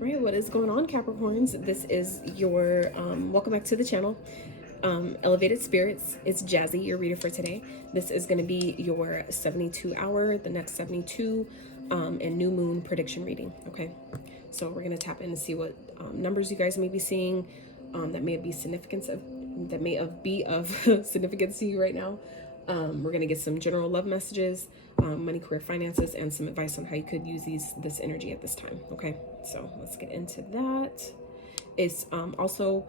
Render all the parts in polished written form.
Right, what is going on, Capricorns? This is your welcome back to the channel. Elevated Spirits, it's Jazi, your reader for today. This is going to be your 72 hour, the next 72 and new moon prediction reading. Okay, so we're going to tap in and see what numbers you guys may be seeing that may be of significance to you right now. We're going to get some general love messages, money, career, finances, and some advice on how you could use this energy at this time. Okay, so let's get into that. It's also,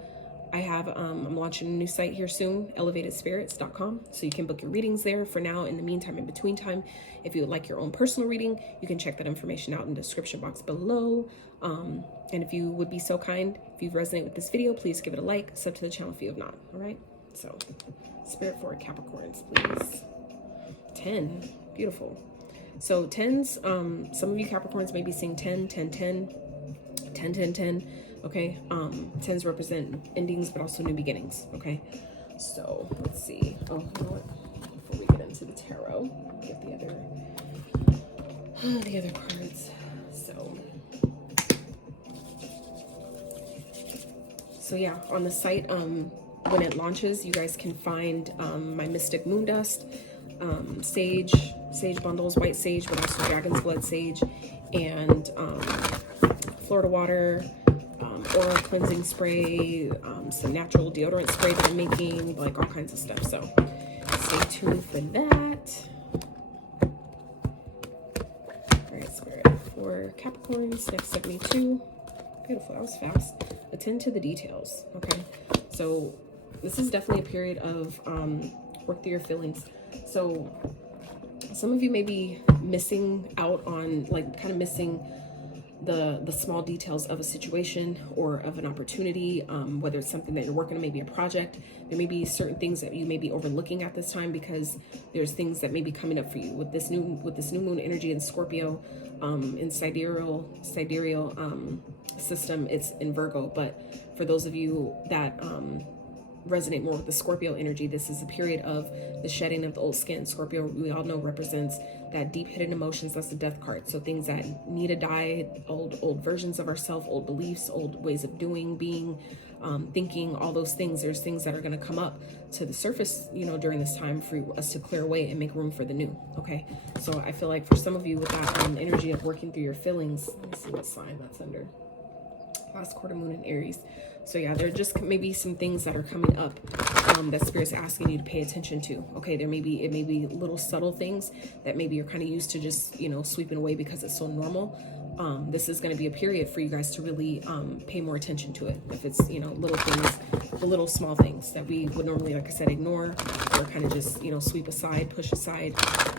I have I'm launching a new site here soon, elevatedspirits.com, so you can book your readings there. For now, in the meantime, in between time, if you would like your own personal reading, you can check that information out in the description box below. And if you would be so kind, if you resonate with this video, please give it a like, sub to the channel if you have not. All right, so Spirit for Capricorns, please. 10, beautiful. So 10s, some of you Capricorns may be seeing 10, 10, 10, 10, 10, 10. Okay, 10s represent endings, but also new beginnings. Okay, so let's see. Oh, you know what? Before we get into the tarot, get the other cards. So yeah, on the site, when it launches, you guys can find my Mystic Moon Dust, sage bundles, white sage, but also dragon's blood sage, and Florida water, oral cleansing spray, some natural deodorant spray that I'm making, like all kinds of stuff. So stay tuned for that. All right, Spirit for Capricorns, next 72. Beautiful, that was fast. Attend to the details. Okay, so this is definitely a period of work through your feelings. So some of you may be missing out on, like, kind of missing the small details of a situation or of an opportunity, whether it's something that you're working on, maybe a project. There may be certain things that you may be overlooking at this time because there's things that may be coming up for you with this new moon energy in Scorpio, in sidereal system. It's in Virgo, but for those of you that resonate more with the Scorpio energy, this is a period of the shedding of the old skin. Scorpio, we all know, represents that deep hidden emotions. That's the death card. So things that need to die, old versions of ourselves, old beliefs, old ways of doing, being, thinking, all those things. There's things that are going to come up to the surface, you know, during this time for us to clear away and make room for the new. Okay, so I feel like for some of you with that energy of working through your feelings, let me see what sign that's under. Last quarter moon in Aries. So yeah, there are just maybe some things that are coming up that Spirit's asking you to pay attention to. Okay, it may be little subtle things that maybe you're kind of used to just, you know, sweeping away because it's so normal. This is going to be a period for you guys to really pay more attention to it. If it's, you know, little things, the little small things that we would normally, like I said, ignore or kind of just, you know, sweep aside, push aside.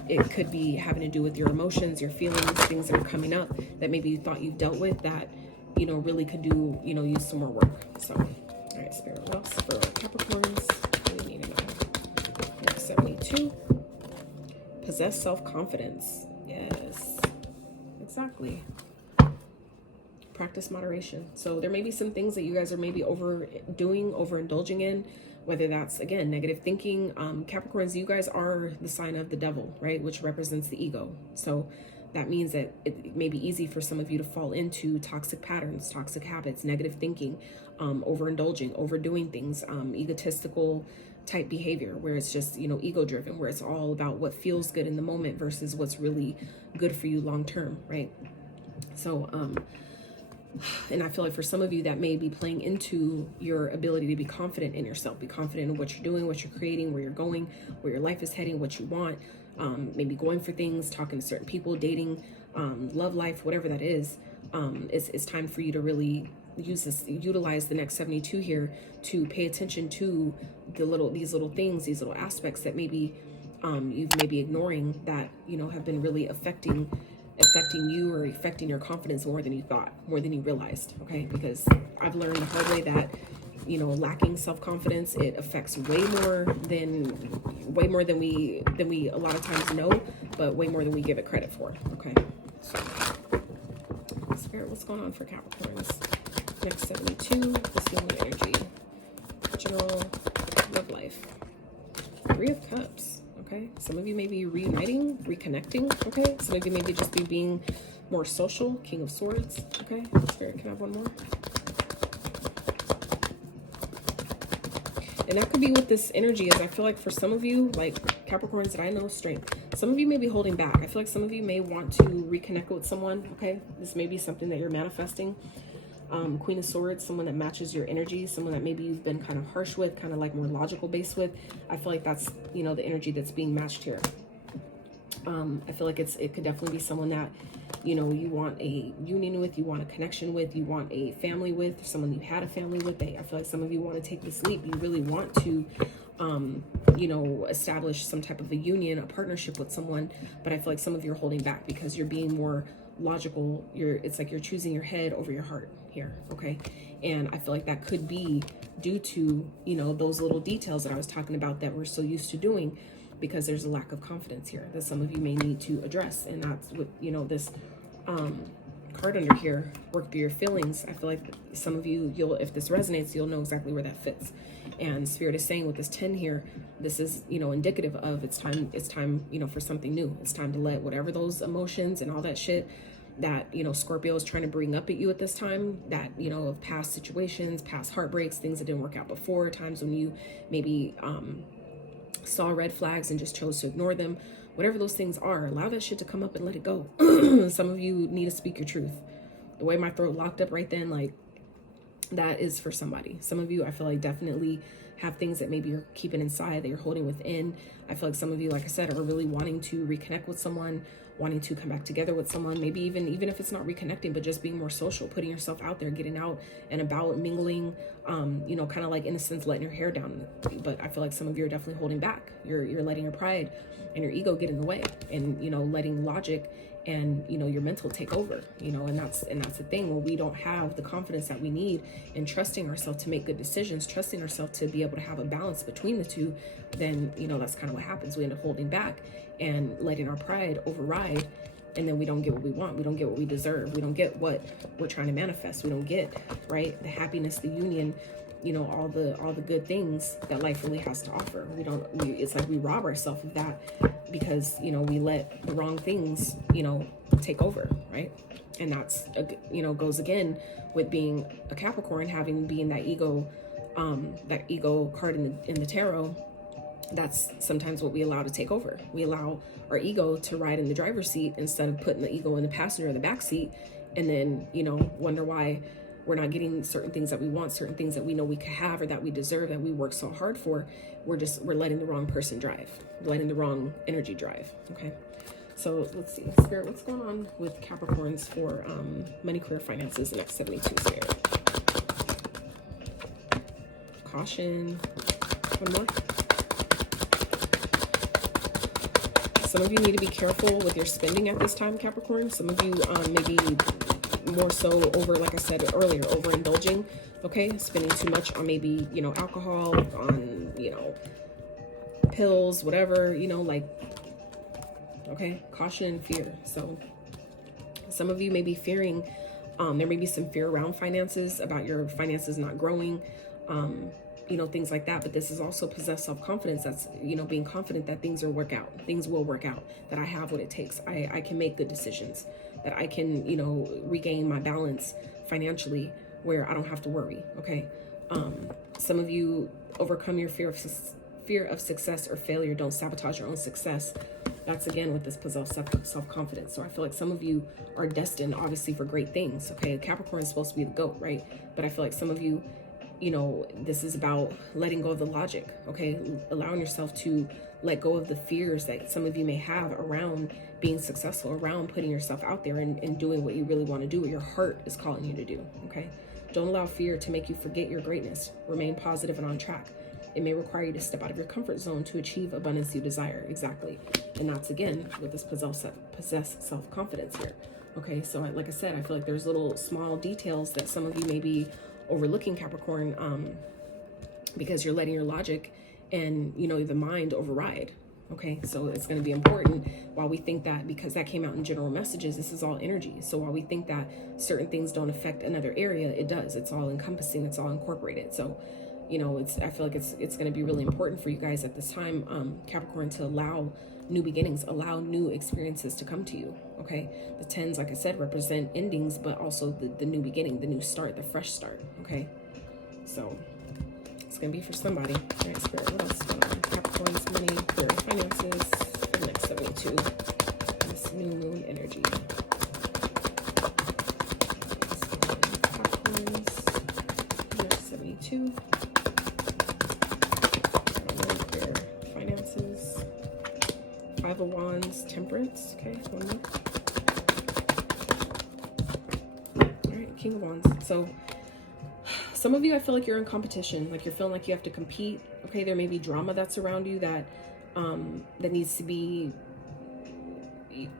It could be having to do with your emotions, your feelings, things that are coming up that maybe you thought you've dealt with that, you know, really could do, you know, use some more work. So, all right, Spirit, what else for Capricorns? We need to know. Next 72. Possess self-confidence. Yes, exactly. Practice moderation. So there may be some things that you guys are maybe overindulging in, whether that's, again, negative thinking. Capricorns, you guys are the sign of the devil, right? Which represents the ego. So that means that it may be easy for some of you to fall into toxic patterns, toxic habits, negative thinking, overindulging, overdoing things, egotistical type behavior, where it's just, you know, ego driven, where it's all about what feels good in the moment versus what's really good for you long term, right? So, and I feel like for some of you that may be playing into your ability to be confident in yourself, be confident in what you're doing, what you're creating, where you're going, where your life is heading, what you want. Maybe going for things, talking to certain people, dating, love life, whatever that is. It's time for you to really utilize the next 72 here to pay attention to these little things, these little aspects that maybe you've maybe ignoring, that, you know, have been really affecting you or affecting your confidence more than you thought, more than you realized. Okay, because I've learned the hard way that, you know, lacking self-confidence, it affects way more than we a lot of times know, but way more than we give it credit for. Okay, so Spirit, what's going on for Capricorns? Next 72, this new energy, general love life. 3 of Cups. Okay, some of you may be reuniting, reconnecting. Okay, some of you may be just being more social, King of Swords. Okay, Spirit, can I have one more? And that could be what this energy is. I feel like for some of you, like Capricorns that I know straight, some of you may be holding back. I feel like some of you may want to reconnect with someone. Okay, this may be something that you're manifesting. Queen of Swords, someone that matches your energy, someone that maybe you've been kind of harsh with, kind of like more logical based with. I feel like that's, you know, the energy that's being matched here. I feel like it could definitely be someone that, you know, you want a union with, you want a connection with, you want a family with, someone you had a family with. I feel like some of you want to take this leap. You really want to, you know, establish some type of a union, a partnership with someone. But I feel like some of you are holding back because you're being more logical. It's like you're choosing your head over your heart here. Okay. And I feel like that could be due to, you know, those little details that I was talking about that we're so used to doing, because there's a lack of confidence here that some of you may need to address. And that's what, you know, this card under here, work through your feelings. I feel like some of you, if this resonates, you'll know exactly where that fits. And Spirit is saying with this 10 here, this is, you know, indicative of it's time, you know, for something new. It's time to let whatever those emotions and all that shit that, you know, Scorpio is trying to bring up at you at this time, that, you know, of past situations, past heartbreaks, things that didn't work out before, times when you maybe saw red flags and just chose to ignore them. Whatever those things are, allow that shit to come up and let it go. Some of you need to speak your truth. The way my throat locked up right then, like, that is for somebody. Some of you, I feel like, definitely have things that maybe you're keeping inside, that you're holding within. I feel like some of you, like I said, are really wanting to reconnect with someone, wanting to come back together with someone, maybe even if it's not reconnecting, but just being more social, putting yourself out there, getting out and about, mingling, you know, kind of like, in a sense, letting your hair down. But I feel like some of you are definitely holding back. You're letting your pride and your ego get in the way, and, you know, letting logic and, you know, your mental take over, you know. And that's the thing, when we don't have the confidence that we need in trusting ourselves to make good decisions, trusting ourselves to be able to have a balance between the two, then, you know, that's kind of what happens. We end up holding back and letting our pride override, and then we don't get what we want. We don't get what we deserve. We don't get what we're trying to manifest. We don't get, right, the happiness, the union, you know, all the good things that life really has to offer. It's like we rob ourselves of that because, you know, we let the wrong things, you know, take over, right? And that's, you know, goes again with being a Capricorn, being that ego card in the tarot. That's sometimes what we allow to take over. We allow our ego to ride in the driver's seat instead of putting the ego in the passenger or the back seat, and then, you know, wonder why we're not getting certain things that we want, certain things that we know we could have or that we deserve, that we work so hard for. We're letting the wrong person drive, letting the wrong energy drive. Okay, so let's see, Spirit, what's going on with Capricorns for money, career, finances, the next 72, Spirit? Caution. One more. Some of you need to be careful with your spending at this time, Capricorn. Some of you maybe more so like I said earlier, overindulging, okay? Spending too much on maybe, you know, alcohol, on, you know, pills, whatever, you know, like, okay? Caution and fear. So some of you may be fearing, there may be some fear around finances, about your finances not growing, you know, things like that. But this is also possessed self-confidence. That's, you know, being confident that things will work out, that I have what it takes. I can make good decisions, that I can, you know, regain my balance financially where I don't have to worry. Okay. Some of you overcome your fear of success or failure. Don't sabotage your own success. That's again with this possessed self-confidence. So I feel like some of you are destined, obviously, for great things. Okay. Capricorn is supposed to be the GOAT, right? But I feel like some of you, you know, this is about letting go of the logic, okay? Allowing yourself to let go of the fears that some of you may have around being successful, around putting yourself out there and doing what you really want to do, what your heart is calling you to do, okay? Don't allow fear to make you forget your greatness. Remain positive and on track. It may require you to step out of your comfort zone to achieve abundance you desire. Exactly. And that's, again, with this possessed self-confidence here. Okay, so like I said, I feel like there's little small details that some of you may be overlooking, Capricorn, because you're letting your logic and, you know, the mind override. Okay, so it's going to be important, while we think that, because that came out in general messages, this is all energy. So while we think that certain things don't affect another area, it does. It's all encompassing, it's all incorporated. So, you know, I feel like it's going to be really important for you guys at this time, Capricorn, to allow new beginnings. Allow new experiences to come to you, okay? The 10s, like I said, represent endings, but also the new beginning, the new start, the fresh start, okay? So it's going to be for somebody. All right, Spirit, what else is going on? Capricorn's money, career, finances, for the next 72. This new moon energy. Capricorn's, next 72. Career, finances. 5 of Wands, Temperance. Okay, one more. All right, King of Wands. So some of you, I feel like you're in competition, like you're feeling like you have to compete. Okay, there may be drama that's around you that that needs to be,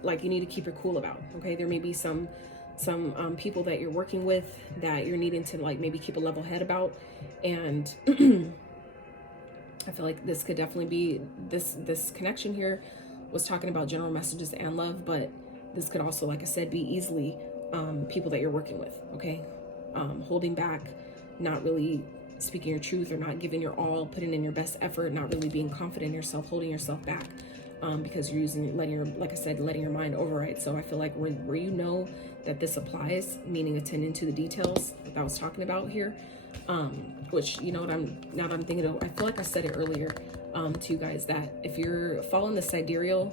like, you need to keep it cool about. Okay, there may be some people that you're working with that you're needing to, like, maybe keep a level head about. And I feel like this could definitely be, this connection here was talking about general messages and love, but this could also, like I said, be easily people that you're working with. Okay, holding back, not really speaking your truth, or not giving your all, putting in your best effort, not really being confident in yourself, holding yourself back, because you're letting your mind override. So I feel like where you know that this applies, meaning attending to the details that I was talking about here, which, you know what, now that I'm thinking of, I feel like I said it earlier to you guys, that if you're following the sidereal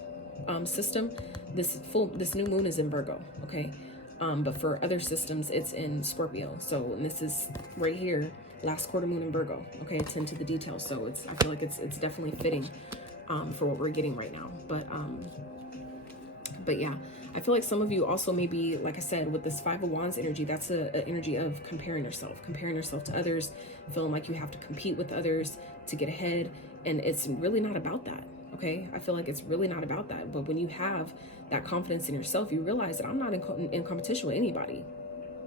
system, this new moon is in Virgo, okay? But for other systems, it's in Scorpio. So, and this is right here, last quarter moon in Virgo. Okay, attend to the details. So I feel like it's definitely fitting for what we're getting right now. But yeah, I feel like some of you also maybe, like I said, with this 5 of Wands energy, that's an energy of comparing yourself to others, feeling like you have to compete with others to get ahead. And it's really not about that. Okay, I feel like it's really not about that. But when you have that confidence in yourself, you realize that I'm not in competition with anybody.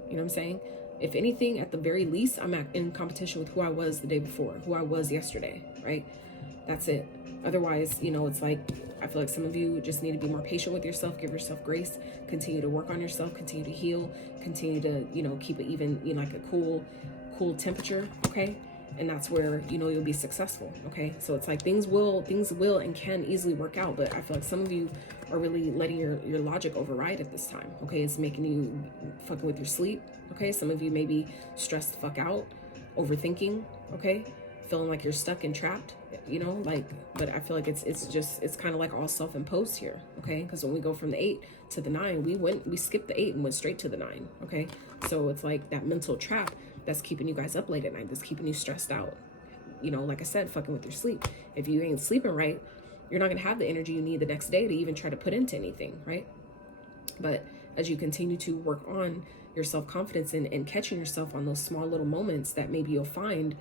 You know what I'm saying? If anything, at the very least, I'm in competition with who I was the day before, who I was yesterday, right? That's it. Otherwise, you know, it's like, I feel like some of you just need to be more patient with yourself, give yourself grace, continue to work on yourself, continue to heal, continue to, you know, keep it even, you know, like a cool temperature, okay? And that's where, you know, you'll be successful. Okay, so it's like things will and can easily work out, but I feel like some of you are really letting your logic override at this time. Okay, it's making you fucking with your sleep. Okay, some of you may be stressed the fuck out, overthinking. Okay, feeling like you're stuck and trapped, you know, like, but I feel like it's kind of like all self-imposed here. Okay, because when we go from the 8 to the 9, we skipped the 8 and went straight to the 9. Okay, so it's like that mental trap that's keeping you guys up late at night, that's keeping you stressed out. You know, like I said, fucking with your sleep. If you ain't sleeping right, you're not gonna have the energy you need the next day to even try to put into anything, right? But as you continue to work on your self-confidence and catching yourself on those small little moments that maybe you'll find,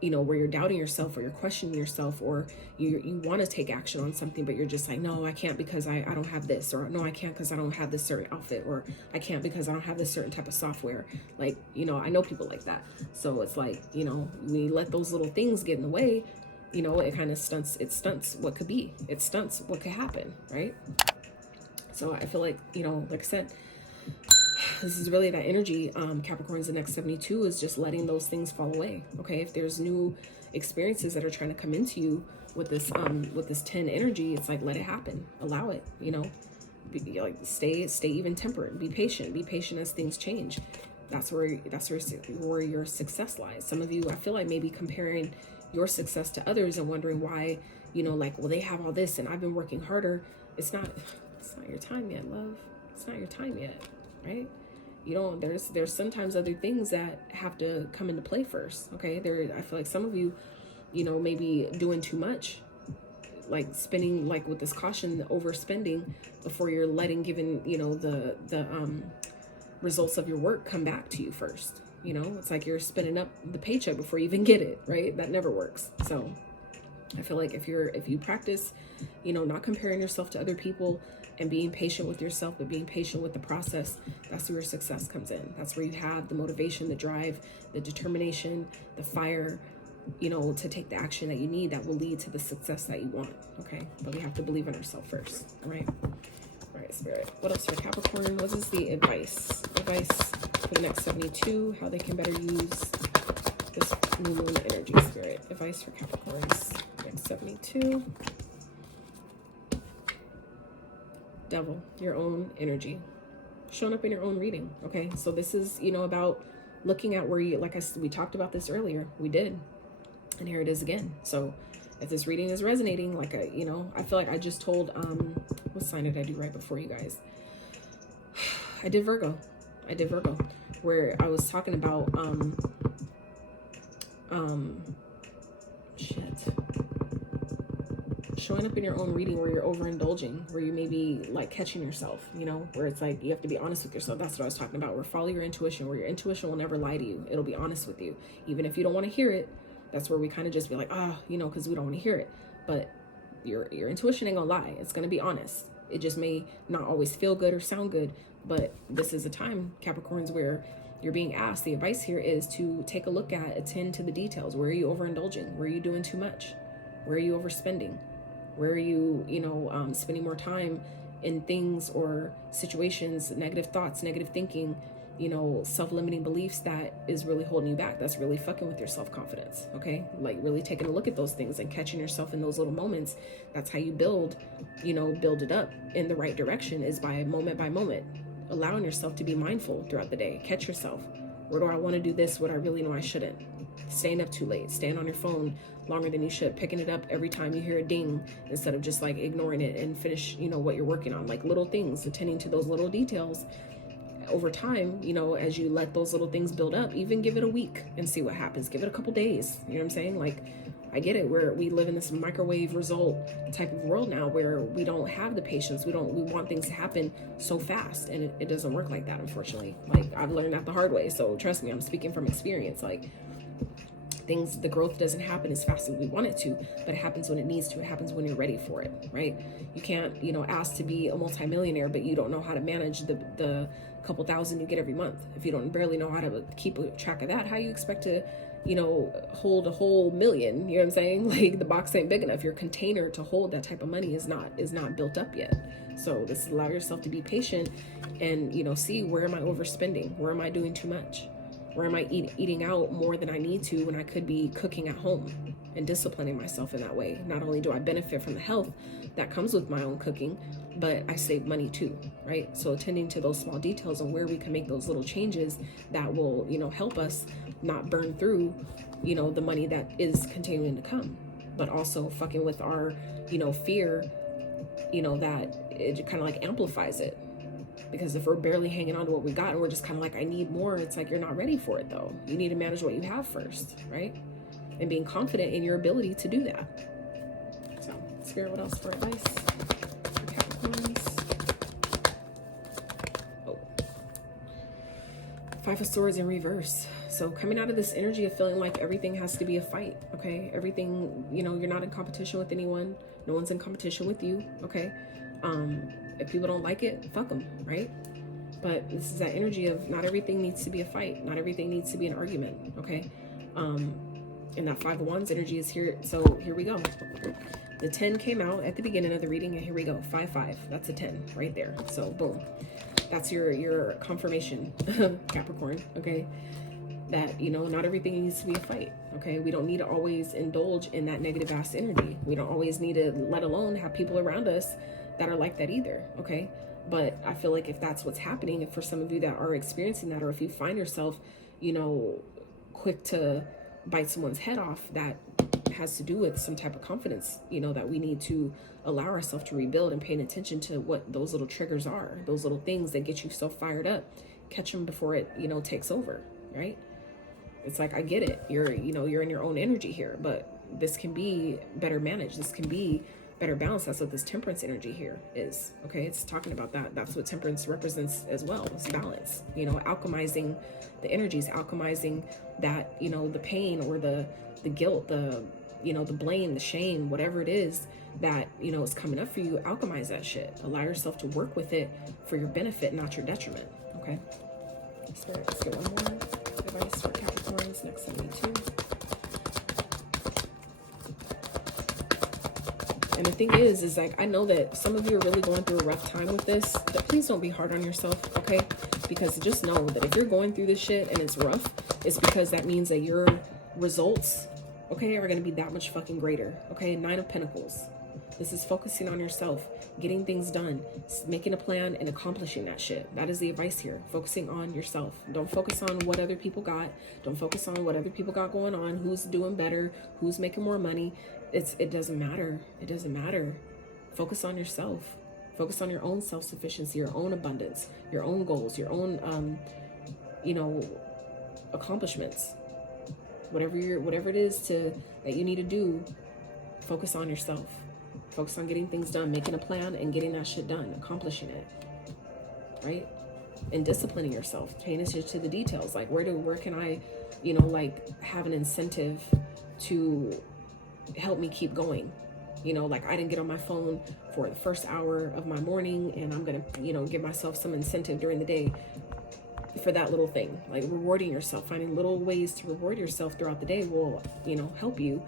you know, where you're doubting yourself, or you're questioning yourself, or you want to take action on something, but you're just like, no, I can't because I don't have this, or no, I can't because I don't have this certain outfit, or I can't because I don't have this certain type of software. Like, you know, I know people like that. So it's like, you know, we let those little things get in the way, you know, it kind of stunts what could be. It stunts what could happen, right? So I feel like, you know, like I said, this is really that energy. Capricorn's the next 72 is just letting those things fall away. Okay, if there's new experiences that are trying to come into you with this 10 energy, it's like, let it happen, allow it, you know, like stay even temperate, be patient as things change. That's where your success lies. Some of you, I feel like, maybe comparing your success to others and wondering why, you know, like, well, they have all this and I've been working harder. It's not your time yet, love. It's not your time yet, right? You know, there's sometimes other things that have to come into play first. Okay, I feel like some of you, you know, maybe doing too much, like spending, like with this caution, overspending before you're giving, you know, the results of your work come back to you first. You know, it's like you're spending up the paycheck before you even get it, right? That never works. So I feel like if you practice, you know, not comparing yourself to other people and being patient with yourself, but being patient with the process, that's where your success comes in. That's where you have the motivation, the drive, the determination, the fire, you know, to take the action that you need that will lead to the success that you want. Okay, but we have to believe in ourselves first. All right, Spirit. What else for Capricorn? What is the advice for the next 72? How they can better use this new moon energy, Spirit. Advice for Capricorn's next 72. Devil, your own energy. Showing up in your own reading, okay? So this is, you know, about looking at where you, like we talked about this earlier. We did. And here it is again. So if this reading is resonating, like, you know, I feel like I just told, what sign did I do right before you guys? I did Virgo, where I was talking about, showing up in your own reading where you're overindulging, where you may be like catching yourself, you know, where it's like you have to be honest with yourself. That's what I was talking about, where follow your intuition, where your intuition will never lie to you. It'll be honest with you. Even if you don't want to hear it, that's where we kind of just be like, you know, because we don't want to hear it. But your intuition ain't gonna lie. It's gonna be honest. It just may not always feel good or sound good, but this is a time, Capricorns, where you're being asked. The advice here is to take a look at, attend to the details. Where are you overindulging? Where are you doing too much? Where are you overspending? Where are you, you know, spending more time in things or situations, negative thoughts, negative thinking, you know, self-limiting beliefs that is really holding you back. That's really fucking with your self-confidence, okay? Like really taking a look at those things and catching yourself in those little moments. That's how you build, you know, build it up in the right direction, is by moment, allowing yourself to be mindful throughout the day. Catch yourself. Where do I want to do this? What I really know I shouldn't. Staying up too late, staying on your phone longer than you should, picking it up every time you hear a ding instead of just like ignoring it and finish, you know, what you're working on. Like little things, attending to those little details over time, you know, as you let those little things build up. Even give it a week and see what happens. Give it a couple days. You know what I'm saying? Like, I get it, where we live in this microwave result type of world now, where we don't have the patience. We want things to happen so fast, and it doesn't work like that, unfortunately. Like, I've learned that the hard way. So trust me, I'm speaking from experience. Like, the growth doesn't happen as fast as we want it to, but it happens when it needs to. It happens when you're ready for it, right? You can't, you know, ask to be a multimillionaire, but you don't know how to manage the couple thousand you get every month. If you don't barely know how to keep track of that, how you expect to, you know, hold a whole million? You know what I'm saying? Like, the box ain't big enough. Your container to hold that type of money is not built up yet. So this is, allow yourself to be patient and, you know, see, where am I overspending? Where am I doing too much? Where am I eating out more than I need to when I could be cooking at home and disciplining myself in that way? Not only do I benefit from the health that comes with my own cooking, but I save money too, right? So attending to those small details and where we can make those little changes that will, you know, help us not burn through, you know, the money that is continuing to come, but also fucking with our, you know, fear, you know, that it kind of like amplifies it. Because if we're barely hanging on to what we got and we're just kind of like, I need more, it's like, you're not ready for it though. You need to manage what you have first, right? And being confident in your ability to do that. So, Spirit, what else for advice? Capricorns. Oh. Five of Swords in reverse. So coming out of this energy of feeling like everything has to be a fight, okay? Everything, you know, you're not in competition with anyone. No one's in competition with you, okay? If people don't like it, fuck them, right? But this is that energy of not everything needs to be a fight. Not everything needs to be an argument, okay? And that Five of Wands energy is here. So here we go. The 10 came out at the beginning of the reading, and here we go. 5-5. That's a 10 right there. So boom. That's your confirmation, Capricorn, okay? That, you know, not everything needs to be a fight, okay? We don't need to always indulge in that negative ass energy. We don't always need to, let alone have people around us that are like that either, okay? But I feel like if that's what's happening, if for some of you that are experiencing that, or if you find yourself, you know, quick to bite someone's head off, that has to do with some type of confidence, you know, that we need to allow ourselves to rebuild, and paying attention to what those little triggers are, those little things that get you so fired up. Catch them before it, you know, takes over, right? It's like, I get it. You're in your own energy here, but this can be better managed. This can be better balanced. That's what this Temperance energy here is, okay? It's talking about that. That's what Temperance represents as well. It's balance, you know, alchemizing the energies, alchemizing that, you know, the pain or the guilt, the, you know, the blame, the shame, whatever it is that, you know, is coming up for you. Alchemize that shit. Allow yourself to work with it for your benefit, not your detriment, okay? Spirit, let's get one more advice for Capricorns, next 72. And the thing is like, I know that some of you are really going through a rough time with this, but please don't be hard on yourself, okay? Because just know that if you're going through this shit and it's rough, it's because that means that your results, okay, are going to be that much fucking greater, okay? 9 of Pentacles. This is focusing on yourself, getting things done, making a plan and accomplishing that shit. That is the advice here. Focusing on yourself. Don't focus on what other people got. Don't focus on what other people got going on, who's doing better, who's making more money. It doesn't matter. It doesn't matter. Focus on yourself. Focus on your own self-sufficiency, your own abundance, your own goals, your own, accomplishments. Whatever it is that you need to do, focus on yourself. Focus on getting things done, making a plan and getting that shit done, accomplishing it, right? And disciplining yourself, paying attention to the details. Like where can I, have an incentive to help me keep going? Like I didn't get on my phone for the first hour of my morning, and I'm going to, give myself some incentive during the day for that little thing. Like rewarding yourself, finding little ways to reward yourself throughout the day will, help you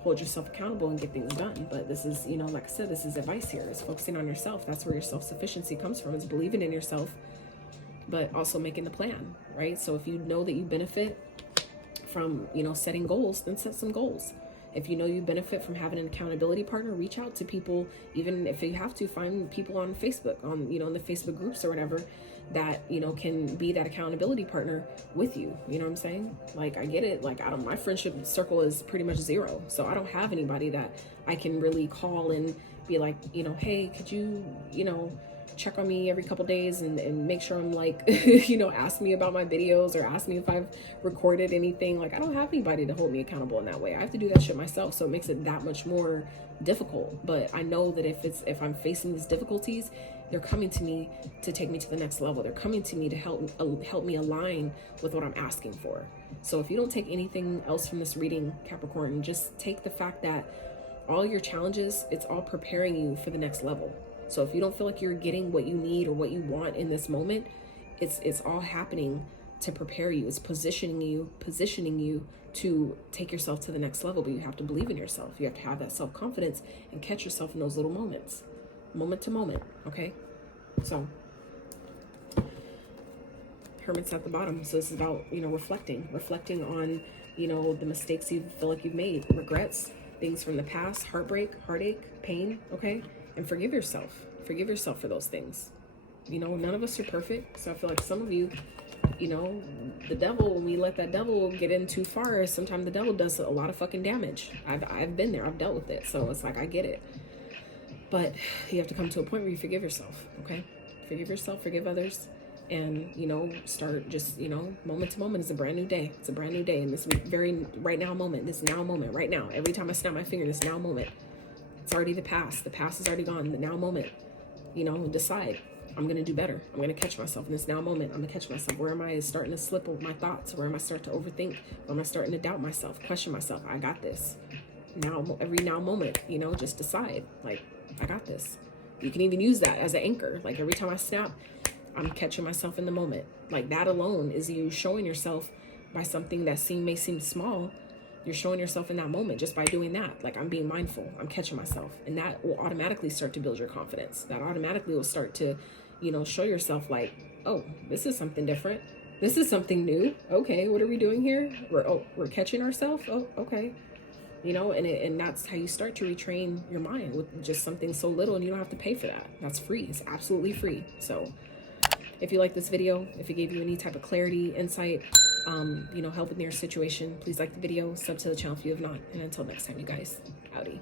hold yourself accountable and get things done. But this is, like I said, this is advice here. It's focusing on yourself. That's where your self-sufficiency comes from. It's believing in yourself, but also making the plan, right? So if you know that you benefit from, setting goals, then set some goals. If you know you benefit from having an accountability partner, reach out to people. Even if you have to, find people on Facebook, on, in the Facebook groups or whatever, that, can be that accountability partner with you. You know what I'm saying? Like, I get it. Like, my friendship circle is pretty much zero. So I don't have anybody that I can really call and be like, hey, could you, check on me every couple days and make sure I'm like, ask me about my videos or ask me if I've recorded anything. Like, I don't have anybody to hold me accountable in that way. I have to do that shit myself. So it makes it that much more difficult. But I know that if I'm facing these difficulties, they're coming to me to take me to the next level. They're coming to me to help me align with what I'm asking for. So if you don't take anything else from this reading, Capricorn, just take the fact that all your challenges, it's all preparing you for the next level. So if you don't feel like you're getting what you need or what you want in this moment, it's all happening to prepare you. It's positioning you to take yourself to the next level. But you have to believe in yourself. You have to have that self-confidence and catch yourself in those little moments, moment to moment. Okay. So Hermit's at the bottom. So this is about, reflecting on, the mistakes you feel like you've made, regrets, things from the past, heartbreak, heartache, pain. Okay. And forgive yourself for those things. None of us are perfect. So I feel like some of you, the devil, when we let that devil get in too far, sometimes the devil does a lot of fucking damage. I've been there. I've dealt with it. So it's like, I get it. But you have to come to a point where you forgive yourself. Okay. Forgive yourself, forgive others. And, start just, moment to moment is a brand new day. It's a brand new day. And this very right now moment, this now moment, right now. Every time I snap my finger, this now moment. It's already the past. The past is already gone. The now moment, decide. I'm going to do better. I'm going to catch myself in this now moment. I'm going to catch myself. Where am I starting to slip with my thoughts? Where am I starting to overthink? Where am I starting to doubt myself? Question myself. I got this. Now, every now moment, just decide. Like, I got this. You can even use that as an anchor. Like, every time I snap, I'm catching myself in the moment. Like, that alone is you showing yourself by something that may seem small. You're showing yourself in that moment just by doing that. Like, I'm being mindful. I'm catching myself. And that will automatically start to build your confidence. That automatically will start to, show yourself like, oh, this is something different. This is something new. Okay, what are we doing here? We're catching ourselves. Oh, okay. And that's how you start to retrain your mind with just something so little, and you don't have to pay for that. That's free. It's absolutely free. So if you like this video, if it gave you any type of clarity, insight, help in your situation, please like the video, sub to the channel if you have not. And until next time, you guys, howdy.